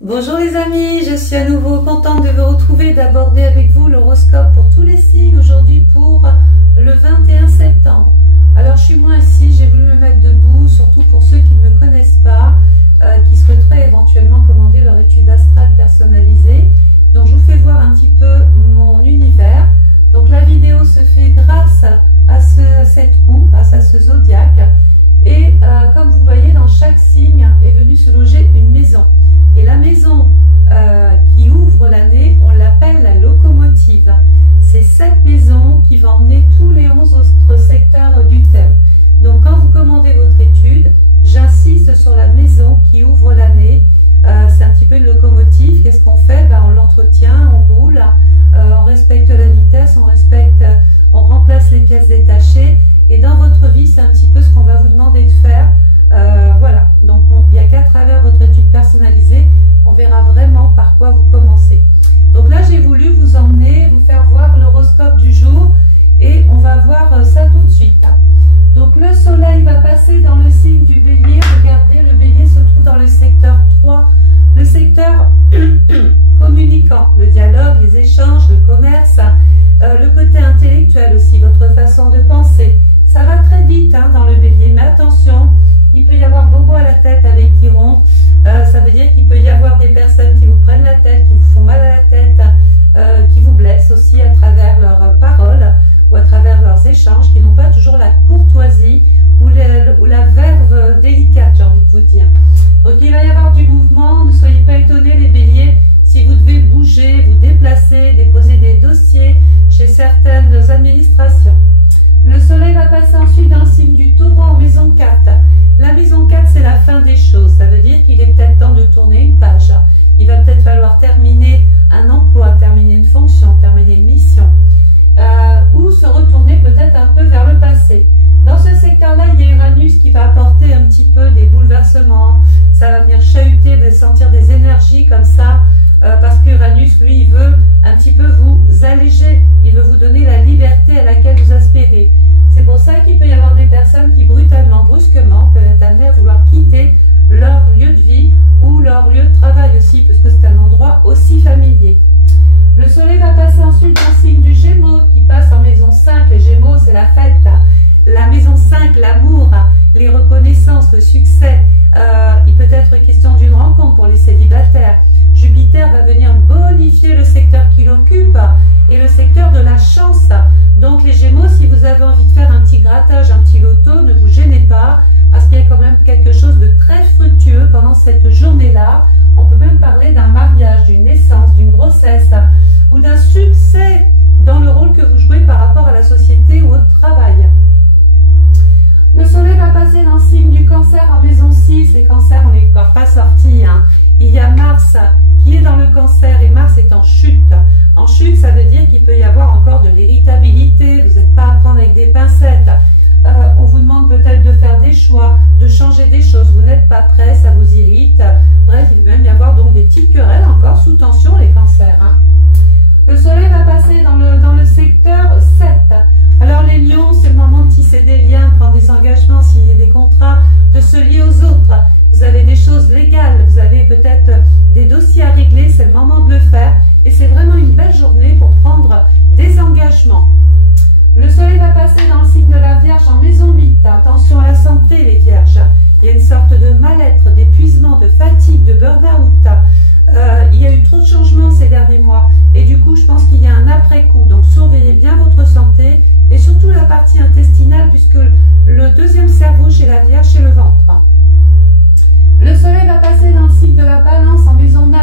Bonjour les amis, je suis à nouveau contente de vous retrouver, d'aborder avec vous l'horoscope pour tous les signes aujourd'hui pour le 21 septembre. Alors je suis moi ici, j'ai voulu me mettre debout, surtout pour ceux qui ne me connaissent pas, qui souhaiteraient éventuellement commander leur étude astrale personnalisée. Donc je vous fais voir un petit peu mon univers. Donc la vidéo se fait grâce à cette roue, grâce à ce zodiaque. Et comme vous voyez, dans chaque signe est venue se loger une maison. Et la maison qui ouvre l'année, on l'appelle la locomotive. C'est cette maison qui va emmener tous les 11 autres secteurs du thème. Donc quand vous commandez votre étude, j'insiste sur la maison qui ouvre l'année. C'est un petit peu une locomotive. Qu'est-ce qu'on fait? On l'entretient, on roule, on respecte la vitesse, on remplace les pièces détachées. Et dans votre vie, c'est un petit peu ce qu'on va vous demander de faire. Voilà, donc il n'y a qu'à travers votre étude personnalisée, on verra vraiment par quoi vous commencez. Donc là, j'ai voulu vous emmener, vous faire voir l'horoscope du jour et on va voir ça tout de suite. Donc le soleil va passer dans le signe du bélier. Regardez, le bélier se trouve dans le secteur 3, le secteur communicant, le dialogue, les échanges, le commerce, le côté intellectuel aussi, votre façon de penser. Ça va très vite dans le bélier, mais attention, il peut y avoir bobo à la tête avec Chiron. Ça veut dire qu'il peut y avoir des personnes qui vous prennent la tête, qui vous font mal à la tête, qui vous blessent aussi à travers leurs paroles ou à travers leurs échanges, qui n'ont pas toujours la courtoisie ou la verve délicate, j'ai envie de vous dire. Donc il va y avoir du mouvement, ne soyez pas étonnés les béliers, si vous devez bouger, vous déplacer, déposer des dossiers chez certaines administrations. Le soleil va passer ensuite dans le signe du taureau en maison 4. La maison 4, c'est la fin des choses. Ça veut dire qu'il est peut-être temps de tourner une page. Il va peut-être falloir terminer un emploi, terminer une fonction, terminer une mission. Ou se retourner peut-être un peu vers le passé. Dans ce secteur-là, il y a Uranus qui va apporter un petit peu des bouleversements. Ça va venir chahuter, vous allez sentir des énergies comme ça. Parce qu'Uranus, lui, il veut un petit peu vous alléger. Il veut vous donner la liberté à laquelle vous aspirez. C'est pour ça qu'il peut y avoir des personnes qui brutalement, brusquement, peuvent être amenées à vouloir quitter leur lieu de vie ou leur lieu de travail aussi, parce que c'est un endroit aussi familier. Le soleil va passer ensuite dans le signe du Gémeaux, qui passe en maison 5. Les Gémeaux, c'est la fête. La maison 5, l'amour, les reconnaissances, le succès. Il peut être question d'une rencontre pour les célibataires. Jupiter va venir bonifier le secteur qu'il occupe et le secteur de la chance. Donc les Gémeaux, si vous avez envie de faire un petit grattage, un petit loto, ne vous gênez pas, parce qu'il y a quand même quelque chose de très fructueux pendant cette journée-là. On peut même parler d'un mariage, d'une naissance, d'une grossesse ou d'un succès dans le rôle que vous jouez par rapport à la société ou au travail. Le soleil va passer dans le signe du Cancer en maison 6. Les cancers, on n'est encore pas sortis. Il y a Mars qui est dans le Cancer et Mars est en chute. En chute, ça veut dire qu'il peut y avoir encore de l'irritabilité. Vous n'êtes pas à prendre avec des pincettes. On vous demande peut-être de faire des choix, de changer des choses. Vous n'êtes pas prêt, ça vous irrite. Bref, il peut même y avoir donc des petites querelles encore sous tension, les cancers. Le soleil va passer dans le secteur 7. Alors les lions, c'est le moment de tisser des liens, de prendre des engagements, signer des contrats, de se lier aux autres. Vous avez des choses légales, vous avez peut-être des dossiers à régler, c'est le moment de le faire. Et c'est vraiment une belle journée pour prendre des engagements. Le soleil va passer dans le signe de la Vierge en maison 8. Attention à la santé les Vierges. Il y a une sorte de mal-être, d'épuisement, de fatigue, de burn-out. Il y a eu trop de changements ces derniers mois. Et du coup, je pense qu'il y a un après-coup. Donc surveillez bien votre santé et surtout la partie intestinale puisque le deuxième cerveau chez la Vierge, c'est le ventre. Le soleil va passer dans le signe de la Balance en maison 9.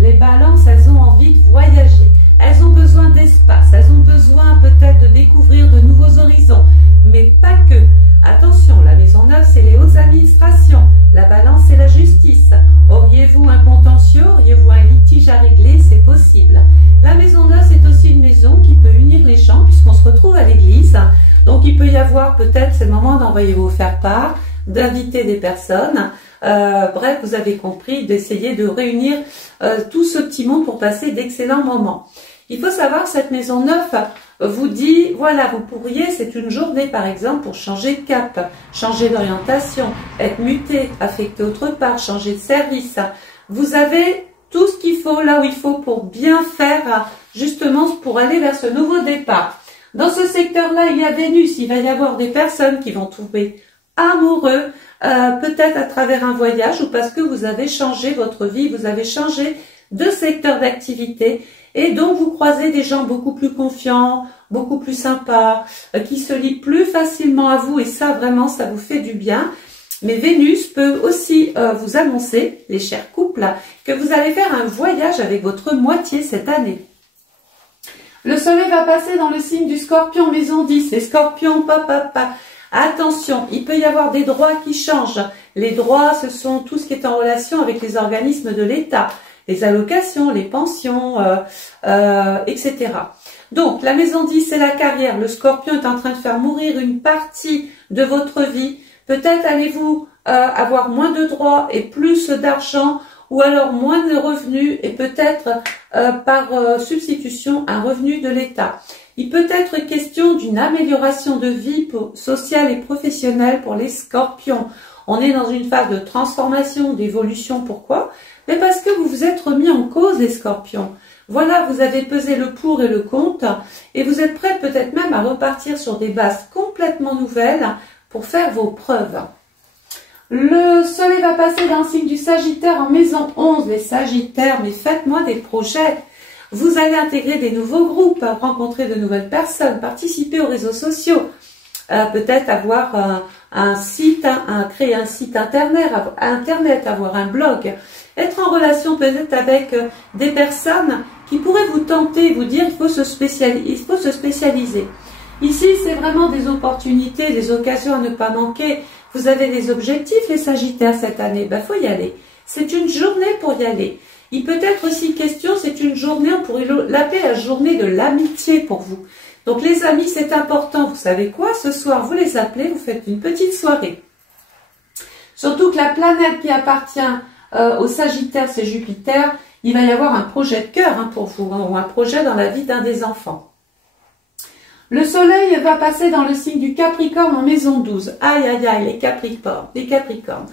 Les balances, elles ont envie de voyager. Elles ont besoin d'espace. Elles ont besoin peut-être de découvrir de nouveaux horizons. Mais pas que. Attention, la maison 9, c'est les hautes administrations. La Balance, c'est la justice. Auriez-vous un contentieux? Auriez-vous un litige à régler? C'est possible. La maison 9, c'est aussi une maison qui peut unir les gens puisqu'on se retrouve à l'église. Donc, il peut y avoir peut-être, c'est le moment d'envoyer vos faire-part, d'inviter des personnes. Bref, vous avez compris, d'essayer de réunir tout ce petit monde pour passer d'excellents moments. Il faut savoir que cette maison 9 vous dit, voilà, vous pourriez, c'est une journée par exemple pour changer de cap, changer d'orientation, être muté, affecté autre part, changer de service. vous avez tout ce qu'il faut là où il faut pour bien faire, justement pour aller vers ce nouveau départ. Dans ce secteur-là, il y a Vénus, il va y avoir des personnes qui vont tomber amoureux, peut-être à travers un voyage ou parce que vous avez changé votre vie, vous avez changé de secteur d'activité et donc vous croisez des gens beaucoup plus confiants, beaucoup plus sympas, qui se lient plus facilement à vous et ça vraiment ça vous fait du bien. Mais Vénus peut aussi vous annoncer, les chers couples, que vous allez faire un voyage avec votre moitié cette année. Le soleil va passer dans le signe du Scorpion, maison 10. Les Scorpions, attention, il peut y avoir des droits qui changent. Les droits, ce sont tout ce qui est en relation avec les organismes de l'État, les allocations, les pensions, etc. Donc, la maison 10, c'est la carrière. Le Scorpion est en train de faire mourir une partie de votre vie. Peut-être allez-vous avoir moins de droits et plus d'argent, ou alors moins de revenus et peut-être par substitution un revenu de l'État. Il peut être question d'une amélioration de vie sociale et professionnelle pour les Scorpions. On est dans une phase de transformation, d'évolution. Pourquoi? Mais parce que vous vous êtes remis en cause, les Scorpions. Voilà, vous avez pesé le pour et le contre et vous êtes prêts peut-être même à repartir sur des bases complètement nouvelles pour faire vos preuves. Le soleil va passer dans le signe du Sagittaire en maison 11. Les Sagittaires, mais faites-moi des projets. Vous allez intégrer des nouveaux groupes, rencontrer de nouvelles personnes, participer aux réseaux sociaux, peut-être avoir un site, créer un site internet, avoir un blog, être en relation peut-être avec des personnes qui pourraient vous tenter, vous dire il faut se spécialiser. Ici, c'est vraiment des opportunités, des occasions à ne pas manquer. Vous avez des objectifs, les Sagittaires, cette année. Ben, faut y aller. C'est une journée pour y aller. Il peut être aussi question, c'est une journée, on pourrait l'appeler la journée de l'amitié pour vous. Donc, les amis, c'est important. Vous savez quoi? Ce soir, vous les appelez, vous faites une petite soirée. Surtout que la planète qui appartient au Sagittaire, c'est Jupiter. Il va y avoir un projet de cœur pour vous, ou un projet dans la vie d'un des enfants. Le soleil va passer dans le signe du Capricorne en maison 12. Aïe, aïe, aïe, les Capricornes.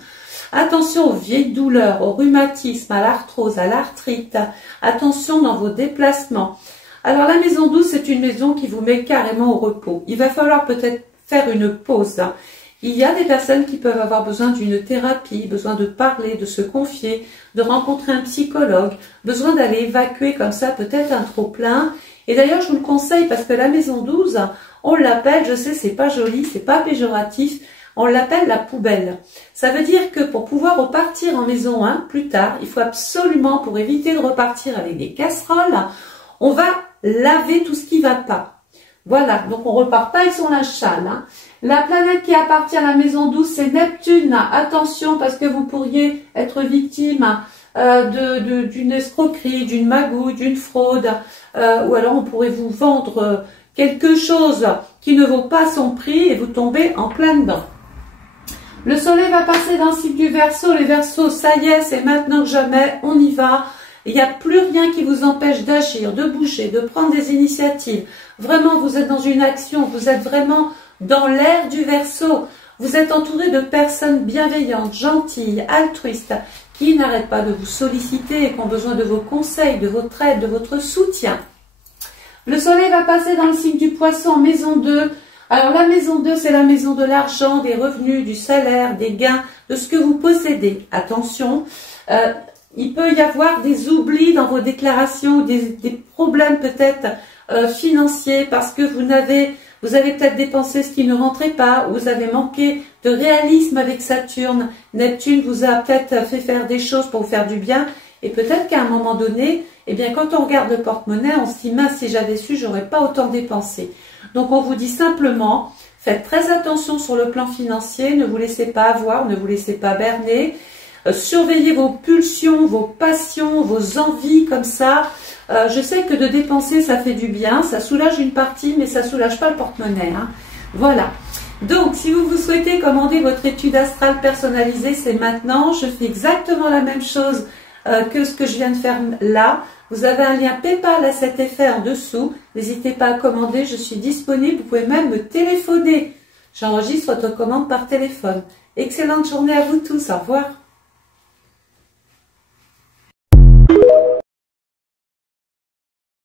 Attention aux vieilles douleurs, au rhumatisme, à l'arthrose, à l'arthrite. Attention dans vos déplacements. Alors la maison 12, c'est une maison qui vous met carrément au repos. Il va falloir peut-être faire une pause. Il y a des personnes qui peuvent avoir besoin d'une thérapie, besoin de parler, de se confier, de rencontrer un psychologue, besoin d'aller évacuer comme ça peut-être un trop-plein. Et d'ailleurs, je vous le conseille parce que la maison 12, on l'appelle, je sais, c'est pas joli, c'est pas péjoratif, on l'appelle la poubelle. Ça veut dire que pour pouvoir repartir en maison 1 plus tard, il faut absolument, pour éviter de repartir avec des casseroles, on va laver tout ce qui va pas. Voilà, donc on repart pas avec son linge sale. La planète qui appartient à la maison 12, c'est Neptune. Attention parce que vous pourriez être victime d'une escroquerie, d'une magouille, d'une fraude, ou alors on pourrait vous vendre quelque chose qui ne vaut pas son prix et vous tombez en plein dedans. Le soleil va passer dans le cycle du Verseau. Les Verseaux, ça y est, c'est maintenant que jamais, on y va. Il n'y a plus rien qui vous empêche d'agir, de bouger, de prendre des initiatives. Vraiment, vous êtes dans une action, vous êtes vraiment dans l'ère du Verseau. Vous êtes entouré de personnes bienveillantes, gentilles, altruistes, qui n'arrêtent pas de vous solliciter et qui ont besoin de vos conseils, de votre aide, de votre soutien. Le soleil va passer dans le signe du Poisson, maison 2. Alors la maison 2, c'est la maison de l'argent, des revenus, du salaire, des gains, de ce que vous possédez. Attention, il peut y avoir des oublis dans vos déclarations, des problèmes peut-être financiers parce que vous avez peut-être dépensé ce qui ne rentrait pas, ou vous avez manqué de réalisme avec Saturne. Neptune vous a peut-être fait faire des choses pour vous faire du bien, et peut-être qu'à un moment donné, eh bien, quand on regarde le porte-monnaie, on se dit, mince, si j'avais su, j'aurais pas autant dépensé. Donc, on vous dit simplement, faites très attention sur le plan financier, ne vous laissez pas avoir, ne vous laissez pas berner, surveillez vos pulsions, vos passions, vos envies comme ça. Je sais que de dépenser, ça fait du bien, ça soulage une partie, mais ça soulage pas le porte-monnaie. Voilà. Donc, si vous souhaitez commander votre étude astrale personnalisée, c'est maintenant. Je fais exactement la même chose que ce que je viens de faire là. Vous avez un lien PayPal à cet effet en dessous. N'hésitez pas à commander, je suis disponible. Vous pouvez même me téléphoner. J'enregistre votre commande par téléphone. Excellente journée à vous tous. Au revoir.